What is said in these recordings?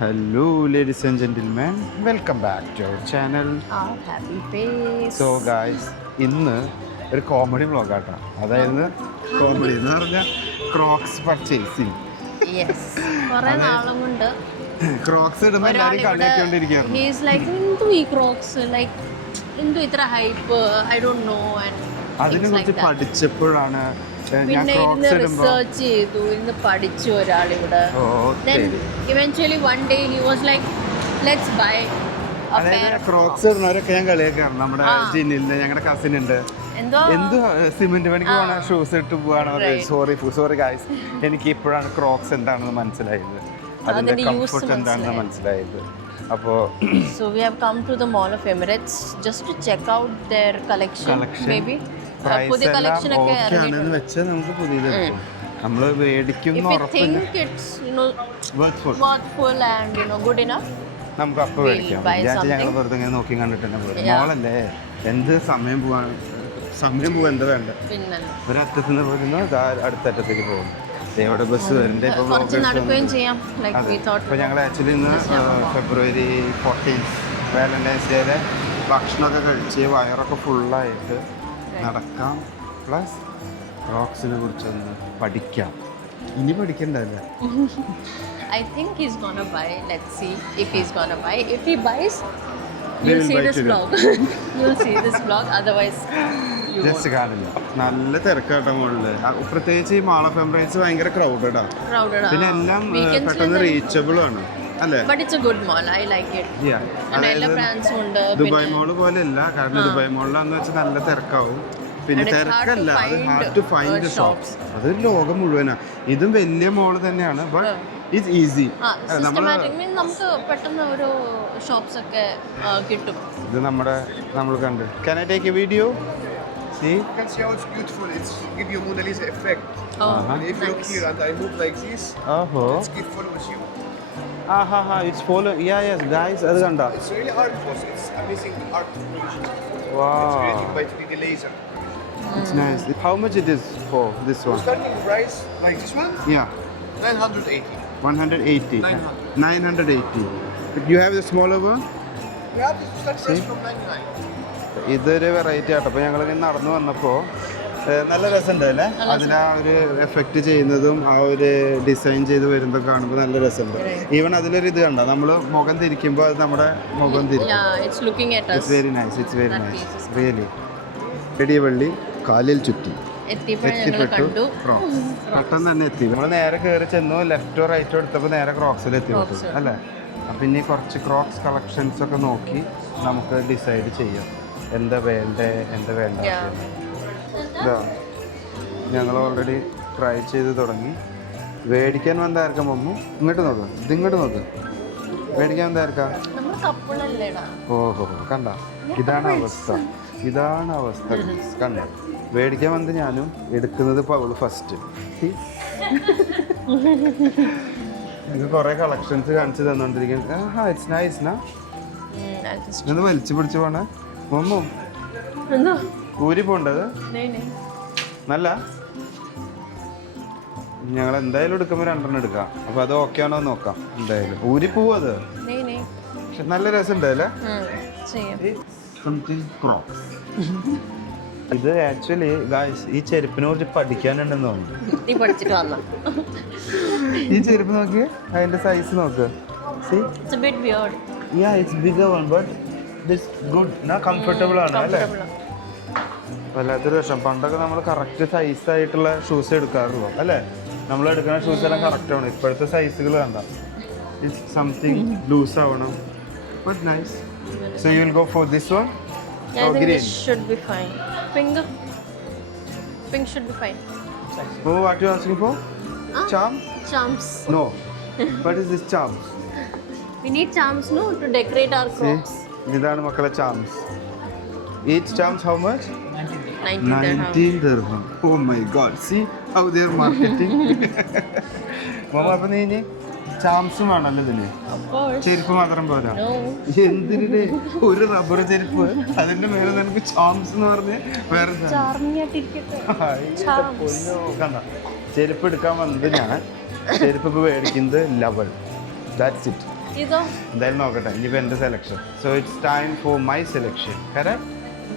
Hello, ladies and gentlemen. Welcome back to our channel. Our happy face. So, guys, ഇന്ന് ഒരു comedy വ്ളോഗാട്ടോ. അതായത് comedy എന്ന് പറഞ്ഞാൽ Crocs purchasing. Yes. കുറേ നാളും കൊണ്ട് ക്രോക്സ് ഇടുമ്പോൾ എല്ലാവരും കളിയാക്കിക്കൊണ്ടിരിക്കുകയാണ്. He is like, എന്തു ഈ ക്രോക്സ്, ലൈക്ക് എന്തു ഇത്ര ഹൈപ്പ്, ഐ ഡോണ്ട് നോ. അതിനെക്കുറിച്ച് പഠിച്ചപ്പോഴാണ് ഞാൻ പിന്നെ ക്രോക്സ് ഇന്ന് ഇടുമ്പോൾ റിസർച്ച് ചെയ്തു, ഇന്ന് പഠിച്ചു ഒരാളിവിടെ. Then eventually one day he was like, let's buy a pair അതായത് of ക്രോക്സ് ഇടുന്നവരൊക്കെ ഞാൻ കളിയാക്കാറുണ്ട്. നമ്മുടെ ജിന്നിൽ ഞങ്ങളുടെ കസിൻ ഉണ്ട്. എന്തോ സിമെന്റ് പണിക്ക് പോകണ ഷൂസ് ഇട്ട് പോവാണ്. സോറി ഗായ്സ്, എനിക്ക് ഇപ്പോഴാണ് ക്രോക്സ് എന്താണെന്ന് മനസ്സിലായത്, അതിന്റെ കംഫർട്ട് എന്താണെന്ന് മനസ്സിലായത്. അപ്പോൾ so we have come to the Mall of Emirates just to check out their collection maybe. പുതിയ കളക്ഷൻ ഒക്കെ ആണെന്ന് വെച്ചാൽ നമുക്ക് പുതിയത് എടുക്കും. നമ്മൾ മേടിക്കും if you think it's worthful and good enough, നമുക്ക് അപ്പോൾ മേടിക്കാം. വിചാരിച്ച് ഞങ്ങൾ വെറുതെ ഇങ്ങനെ നോക്കി കണ്ടിട്ടുണ്ട്. മോളല്ലേ, എന്ത് സമയം പോവാൻ എന്താ വേണ്ട, ഒരറ്റത്ത് നിന്ന് പോരുന്നു അടുത്തറ്റത്തേക്ക് പോകുന്നു. എവിടെ ബസ് വരണ്ടേ? ഇപ്പോൾ ഞങ്ങൾ ആക്ച്വലി ഇന്ന് ഫെബ്രുവരി 14 വാലന്റൈൻസ് ഡേയിലെ ഭക്ഷണമൊക്കെ കഴിച്ച് വയറൊക്കെ ഫുള്ളായിട്ട് നടക്കാം, പ്ലസ് ക്രോക്സിനെ കുറിച്ചൊന്ന് പഠിക്കാം. ഇനി പഠിക്കണ്ടല്ലേ? I think he's gonna buy. Let's see if he's gonna buy. If he buys, you'll see this vlog. You'll see this vlog. Otherwise, you just കാണില്ല. നല്ല തിരക്കാട്ടോ മുകളില്. പ്രത്യേകിച്ച് ഈ മാൾ ഓഫ് എമിറേറ്റ്സ് ഭയങ്കര ക്രൗഡഡ് ആണ്. പിന്നെ എല്ലാം പെട്ടെന്ന് റീച്ചബിൾ ആണ് അല്ലേ? But it's a good mall. I like it. എല്ലാ ബ്രാൻഡ്സും ഉണ്ട്. ദുബായ് മോള് പോലെ അല്ല. കാരണം ദുബായ് മോളിലാന്ന് വെച്ചാൽ നല്ല തിരക്കാവും. പിന്നെ തിരക്കല്ല, അത് ഹാർഡ് ടു ഫൈൻഡ് ഷോപ്സ്. അതൊരു ലോകം മുഴുവനാ. ഇതും വലിയ മോള് തന്നെയാണ്, ബട്ട് ഇറ്റ്സ് ഈസി. നമുക്ക് പെട്ടെന്ന് ഒരു ഷോപ്സ് ഒക്കെ കിട്ടും. ഇത് നമ്മൾ കണ്ട്. Can I take a video? See? You can see how it's beautiful. It's give you Mona Lisa effect. And if you look here and I move like this, it's keep follows you. It's follow. Yes, guys, അത് കണ്ട. It's really hard because it's amazing art creation. Wow. It's created by 3D laser. It's nice. How much it is for this one? Starting price like this one, Yeah, 980. 180. 980. You have the smaller one? We have this start price from 99. ഇതൊരു variety ആട്ടോ. അപ്പോൾ ഞങ്ങളിങ്ങനെ നടന്നു വന്നപ്പോൾ നല്ല രസമുണ്ട് അല്ലേ? അതിനാ ഒരു എഫക്റ്റ് ചെയ്യുന്നതും ആ ഒരു ഡിസൈൻ ചെയ്ത് വരുമ്പോൾ കാണുമ്പോൾ നല്ല രസമുണ്ട്. ഈവൻ അതിലൊരു ഇത് കണ്ടോ, നമ്മൾ മുഖം തിരിക്കുമ്പോൾ അത് നമ്മുടെ മുഖം തിരിക്കും. It's very nice, it's very nice really. വെള്ളി കാലിൽ ചുറ്റി എത്തിപ്പെട്ടു ക്രോക്സ്. പെട്ടെന്ന് തന്നെ എത്തി. നമ്മൾ നേരെ കയറി ചെന്നു, ലെഫ്റ്റോ റൈറ്റോ എടുത്തപ്പോൾ നേരെ ക്രോക്സിൽ എത്തിപ്പെട്ടു അല്ലേ? അപ്പം ഇനി കുറച്ച് ക്രോക്സ് കളക്ഷൻസ് ഒക്കെ നോക്കി നമുക്ക് ഡിസൈഡ് ചെയ്യാം എന്താ വേണ്ട. ഞങ്ങൾ ഓൾറെഡി ട്രൈ ചെയ്ത് തുടങ്ങി. മേടിക്കാൻ വന്നായിരിക്കാം മമ്മു. ഇങ്ങോട്ട് നോക്ക്, ഇതിങ്ങോട്ട് നോക്ക്. മേടിക്കാൻ വന്നായിരിക്കാം. ഓഹോ, കണ്ട, ഇതാണ് അവസ്ഥ കണ്ട. മേടിക്കാൻ വന്ന് ഞാനും എടുക്കുന്നത് അവള് ഫസ്റ്റ്. എനിക്ക് കുറേ കളക്ഷൻസ് കാണിച്ചു തന്നോണ്ടിരിക്കുന്നത്. ഇറ്റ്സ് നൈസ് നാ. ഇത് വലിച്ചു പിടിച്ചു പോണേ മമ്മു. ഊരി പോണ്ടത് നല്ല. ഞങ്ങൾ എന്തായാലും എടുക്കുമ്പോൾ 2 എടുക്കാം. അപ്പൊ അത് ഓക്കെ ആണോ നോക്കാം. എന്തായാലും ഊരി പോവും അത്. പക്ഷെ നല്ല രസമുണ്ട് അല്ലേ? ഇത് ആക്ച്വലി ഗായ്സ് ഈ ചെരുപ്പിനെ കുറിച്ച് പഠിക്കാനുണ്ടെന്ന് തോന്നുന്നു. ഈ ചെരുപ്പ് നോക്കി, അതിന്റെ സൈസ് നോക്ക്. It's bigger one but it's good. Comfortable ആണ് അല്ലേ? വല്ലാത്തൊരു വിഷം. പണ്ടൊക്കെ നമ്മൾ കറക്റ്റ് സൈസ് ആയിട്ടുള്ള ഷൂസ് എടുക്കാറുള്ളൂ അല്ലേ? നമ്മൾ എടുക്കുന്ന ഷൂസ് എല്ലാം കറക്റ്റ് ആണ്. ഇപ്പോഴത്തെ സൈസുകൾ കണ്ട ഇറ്റ്സ് സംതിങ് ലൂസ് ആവണം. But nice. So you will go for this one or green? Should be fine. Pink should be fine. Oh, what you asking for? Charms. No. What is this charms? We need charms, no, to decorate our crocs. ഇതാണ് മക്കളെ charms. Each charms how much? 19 dirham. Oh my god. See how they are marketing. Mama, അപ്പോൾ നീ ചാംസും വേണമല്ലോ ഇതിന്. ചെരുപ്പ് മാത്രം പോരാ. എന്തിന് ഒരു റബ്ബർ ചെരുപ്പ്, അതിന്റെ മേലെ നിനക്ക് ചാംസ് എന്ന് പറഞ്ഞ് വേറെ കണ്ട. ചെരുപ്പ് എടുക്കാൻ വന്നത് ഞാൻ, ചെരുപ്പ് ഇപ്പോൾ മേടിക്കുന്നത് ലെവൽ. That's it. ഇതോ? എന്തായാലും നോക്കട്ടെ ഇനിയിപ്പോൾ എൻ്റെ selection. So it's time for my selection. Correct?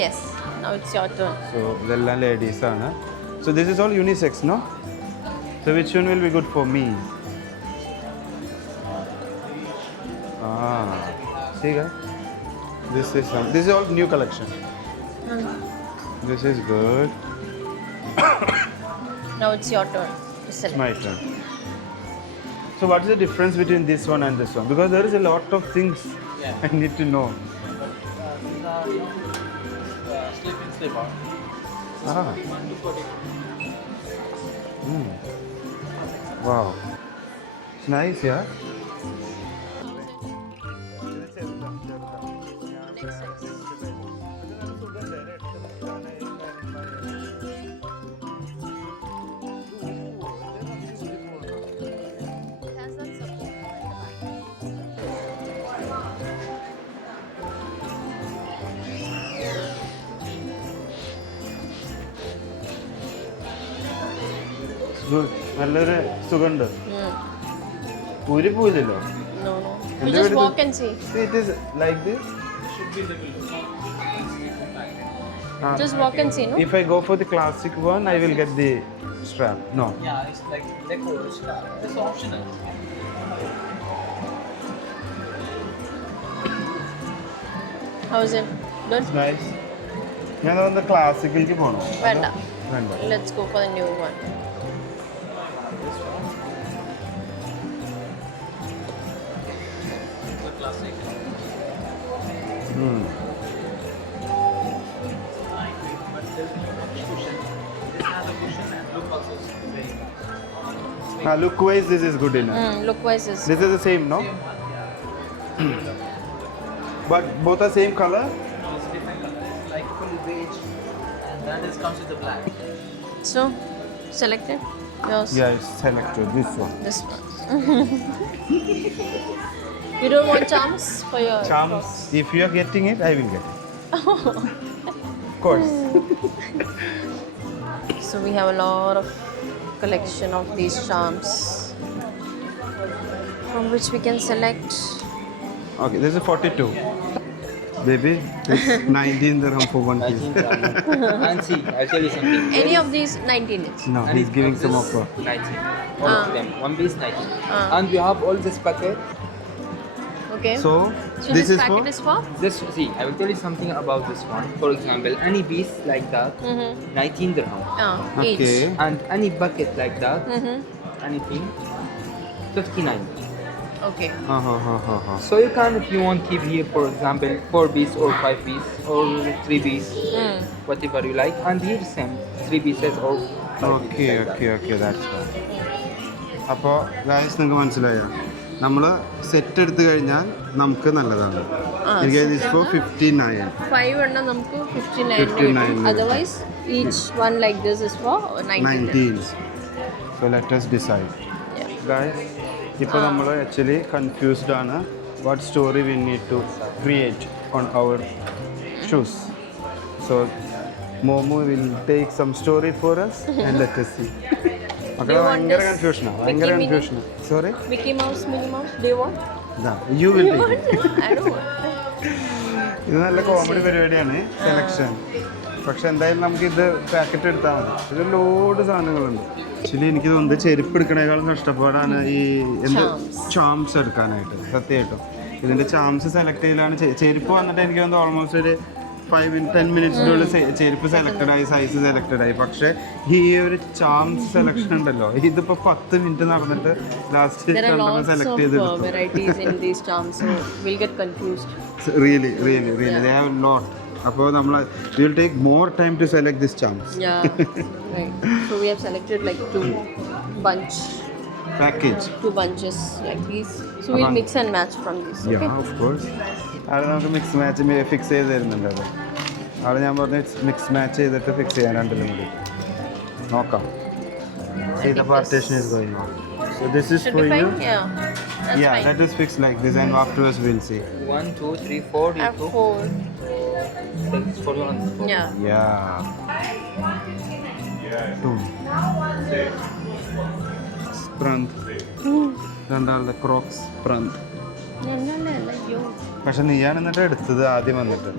Yes. Now it's your turn. So ഇതെല്ലാം ലേഡീസാണ്. So this is all unisex, no? So which one will be good for me? See guys, this is all new collection. This is good. Now it's your turn to select. My turn. So what is the difference between this one and this one? Because there is a lot of things I need to know. Slip in, slip out. Ah. Wow. It's nice, yeah? Good. നല്ലൊരു സുഖമുണ്ട്. ഊരി പോയില്ലല്ലോ. No, no. You just walk and see. See, it is like this. Just walk and see, no? If I go for the classic one, I will get the strap. No. Yeah, it's like decor stuff. It's optional. How is it? Good? It's nice. ഞാൻ തോന്നുന്നു ക്ലാസിക്കിലേക്ക് പോകണം. വേണ്ട. വേണ്ട. Let's go for the new one. The classic. But there's no cushion. This has a cushion and look also is very nice. Look wise, this is good enough. Look wise is. This is the same, no? Same one, yeah. But both are same color. No, it's different color. It's like fully beige, and that is comes with the black. So, selected? Yours? Yeah, it's selected this one. This one. You don't want charms for your Charms. If you are getting it, I will get it. Of course. So we have a lot of collection of these charms from which we can select. Okay, this is 42. Baby, it's 19 dirham for one piece. And see, I'll tell you something. Any of these 19 is. No, And he's giving some this offer. 19. All of them. One piece 19. And we have all this packet. Okay. So, So this is for? packet is for? This, see, I will tell you something about this one. For example, any piece like that, 19 dirham. Each. Okay. And any bucket like that, anything, 59. Okay. So you can, if you want, keep here, for example, 4 piece or 5 piece or 3 piece, whatever you like. And here same, 3 pieces or 5 Okay, pieces like okay, okay, that's fine. അപ്പോൾ guys നിങ്ങൾക്ക് മനസ്സിലായോ, നമ്മൾ set എടുത്തു കഴിഞ്ഞാൽ നമുക്ക് നല്ലതാണ്. എനിക്ക് this four 59. 5 എണ്ണം നമുക്ക് 59 59 Otherwise, each one like this is for 19. So let us decide. Yeah. Guys ഇപ്പോൾ നമ്മൾ ആക്ച്വലി കൺഫ്യൂസ്ഡ് ആണ്. What story we need to create on our shoes. So Momo will take some story for us and let us see. മക്കളെ ഭയങ്കര കൺഫ്യൂഷനാണ്, ഭയങ്കര കൺഫ്യൂഷനാണ്. Sorry, Mickey Mouse, Minnie Mouse, do you want? You will You take. want? I don't want. ഇത് നല്ല comedy പരിപാടിയാണ് selection. പക്ഷെ എന്തായാലും നമുക്ക് ഇത് പാക്കറ്റ് എടുത്താൽ മതി. ഇത് ലോഡ് സാധനങ്ങളുണ്ട്. ആക്ച്വലി എനിക്ക് തോന്നുന്നത് ചെരുപ്പ് എടുക്കണേക്കാളും കഷ്ടപ്പാടാണ് ഈ എന്ത് ചാംസ് എടുക്കാനായിട്ട്. സത്യമായിട്ടും ഇതിൻ്റെ ചാംസ് സെലക്ട് ചെയ്യലാണ്. ചെരുപ്പ് വന്നിട്ട് എനിക്ക് തോന്നുന്നു ഓൾമോസ്റ്റ് ഒരു 5-10 മിനിറ്റ്സിനുള്ളിൽ ചെരുപ്പ് സെലക്റ്റഡ് ആയി, സൈസ് സെലക്റ്റഡ് ആയി. പക്ഷേ ഈ ഒരു ചാംസ് സെലക്ഷൻ ഉണ്ടല്ലോ, ഇതിപ്പോൾ 10 മിനിറ്റ് നടന്നിട്ട് last There are lots select of ചെയ്തെടുത്തു. varieties in these charms, so we'll get confused. Really, they have a lot. അപ്പോൾ നമ്മൾ will take more time to select this charms. Yeah, right. So we have selected like 2 bunches like these. So we'll mix and match from this. Okay. Yeah, of course. അവിടെ നമുക്ക് mix match fix ചെയ്ത് തരുന്നുണ്ട്. അത് അവിടെ ഞാൻ പറഞ്ഞു mix match ചെയ്തിട്ട് fix ചെയ്യാൻ രണ്ടിലും കൂടി നോക്കാം. See, the partition is going on. So this is Should for be you. fine? Yeah. That's Yeah, fine. that is fixed like this, and afterwards we'll see. 1, 2, 3, 4, I have 4. Thanks for your answer. Yeah. Yeah. 2. Sprint. രണ്ടാളുടെ Crocs സ്പ്രന്ത്. അയ്യോ പക്ഷെ നീയാണ് എന്നിട്ട് എടുത്തത് ആദ്യം വന്നിട്ട്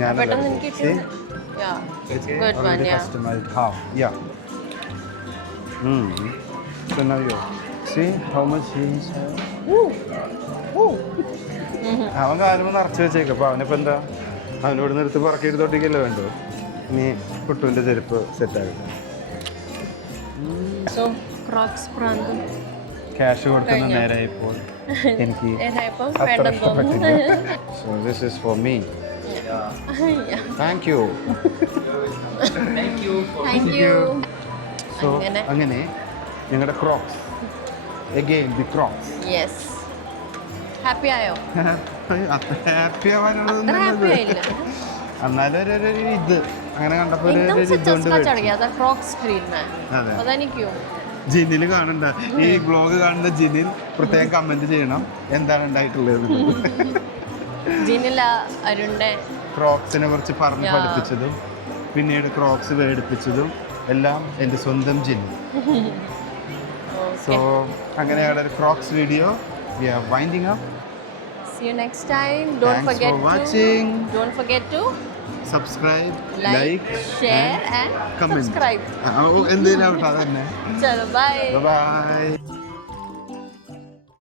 ഞാൻ പെട്ടെന്ന് എനിക്ക് കിട്ടിയത് good one yeah customized half. Yeah. So now you see how much he is. അവൻ കാലുമ്പ് നിറച്ച് വെച്ചേക്കും അപ്പോൾ അവനിപ്പോൾ എന്താ അവനോട് നിർത്തി പറക്കിയിട്ട് തൊട്ടിക്കല്ലേ വേണ്ടു ഇനി കുട്ടുവിൻ്റെ ചെരുപ്പ് സെറ്റാകും സോ ക്രോക്സ് പ്രാന്തം ക്യാഷ് കൊടുക്കുന്ന നേരമായി ഇപ്പോൾ എനിക്ക് ഏതായപ്പോൾ അത്ര വേണ്ടെന്ന് ഇഷ്ടപ്പെട്ടില്ല തോന്നുന്നു so this is for me thank you thank you so അങ്ങനെ ഞങ്ങളുടെ Crocs again the Crocs yes happy ആയോ ഹാപ്പി അത്ര ആവാനുള്ളതൊന്നും ഹാപ്പി ആയില്ല എന്നാലും ഒരു ഇത് അങ്ങനെ കണ്ടപ്പോൾ ഒരു एकदम ഒരു से ഇതുകൊണ്ട് चस्का चढ़ गया था क्रॉक्स स्क्रीन में അതെ पता नहीं क्यों ജിനിൽ കാണണ്ട ഈ ബ്ലോഗ് കാണുന്ന ജിനിൽ പ്രത്യേകം കമന്റ് ചെയ്യണം എന്താണ് ഉണ്ടായിട്ടുള്ളത് ജിനില അരുണിന്റെ ക്രോക്സിനെ കുറിച്ച് പറഞ്ഞ് Yeah. പഠിപ്പിച്ചതും പിന്നീട് ക്രോക്സ് മേടിപ്പിച്ചതും എല്ലാം എൻ്റെ സ്വന്തം ജിനി സോ അങ്ങനെ ഞങ്ങളുടെ ഒരു Crocs video V R winding up see you next time don't Thanks forget for watching. don't forget to subscribe like like share and comment. subscribe എന്തെങ്കിലും ആവട്ടെ അതന്നെ chalo bye ബൈ